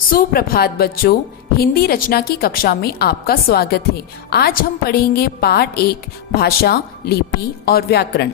सुप्रभात बच्चों, हिंदी रचना की कक्षा में आपका स्वागत है। आज हम पढ़ेंगे पाठ 1 भाषा, लिपि और व्याकरण।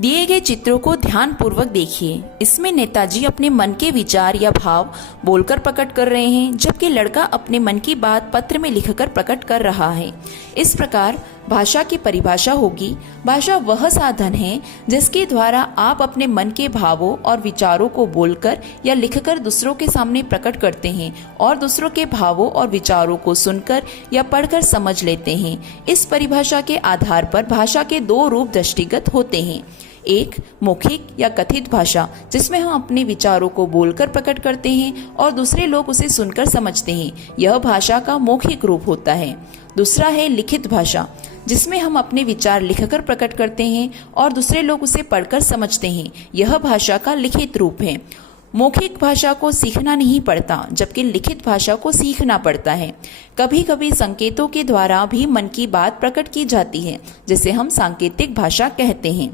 दिए गए चित्रों को ध्यान पूर्वक देखिए। इसमें नेताजी अपने मन के विचार या भाव बोलकर प्रकट कर रहे हैं, जबकि लड़का अपने मन की बात पत्र में लिखकर प्रकट कर रहा है। इस प्रकार भाषा की परिभाषा होगी। भाषा वह साधन है जिसके द्वारा आप अपने मन के भावों और विचारों को बोलकर या लिखकर दूसरों के सामने प्रकट करते हैं और दूसरों के भावों और विचारों को सुनकर या पढ़कर समझ लेते हैं। इस परिभाषा के आधार पर भाषा के दो रूप दृष्टिगत होते हैं। एक मौखिक या कथित भाषा, जिसमें हम अपने विचारों को बोलकर प्रकट करते हैं और दूसरे लोग उसे सुनकर समझते हैं, यह भाषा का मौखिक रूप होता है। दूसरा है लिखित भाषा, जिसमें हम अपने विचार लिखकर प्रकट करते हैं और दूसरे लोग उसे पढ़कर समझते हैं, यह भाषा का लिखित रूप है। मौखिक भाषा को सीखना नहीं पड़ता, जबकि लिखित भाषा को सीखना पड़ता है। कभी कभी संकेतों के द्वारा भी मन की बात प्रकट की जाती है, जिसे हम सांकेतिक भाषा कहते हैं।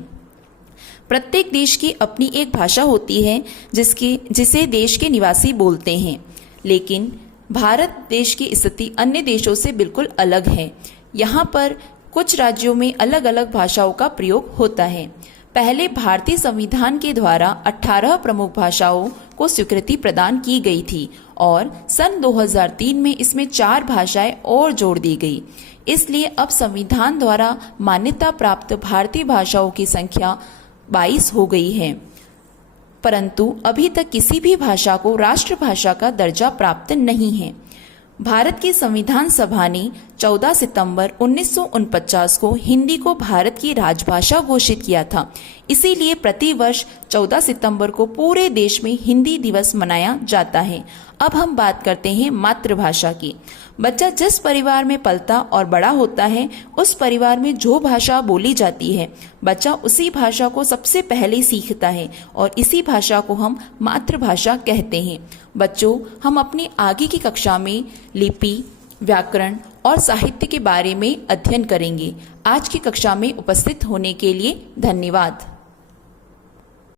प्रत्येक देश की अपनी एक भाषा होती है जिसे देश के निवासी बोलते हैं, लेकिन भारत देश की स्थिति अन्य देशों से बिल्कुल अलग है। यहाँ पर कुछ राज्यों में अलग अलग भाषाओं का प्रयोग होता है। पहले भारतीय संविधान के द्वारा 18 प्रमुख भाषाओं को स्वीकृति प्रदान की गई थी और सन 2003 में इसमें 4 भाषाएं और जोड़ दी गई। इसलिए अब संविधान द्वारा मान्यता प्राप्त भारतीय भाषाओं की संख्या 22 हो गई है, परंतु अभी तक किसी भी भाषा को राष्ट्रभाषा का दर्जा प्राप्त नहीं है। भारत की संविधान सभा ने 14 सितंबर 1949 को हिंदी को भारत की राजभाषा घोषित किया था। इसीलिए प्रतिवर्ष 14 सितंबर को पूरे देश में हिंदी दिवस मनाया जाता है। अब हम बात करते हैं मातृभाषा की। बच्चा जिस परिवार में पलता और बड़ा होता है, उस परिवार में जो भाषा बोली जाती है, बच्चा उसी भाषा को सबसे पहले सीखता है और इसी भाषा को हम मातृभाषा कहते हैं। बच्चों, हम अपनी आगे की कक्षा में लिपि, व्याकरण और साहित्य के बारे में अध्ययन करेंगे। आज की कक्षा में उपस्थित होने के लिए धन्यवाद।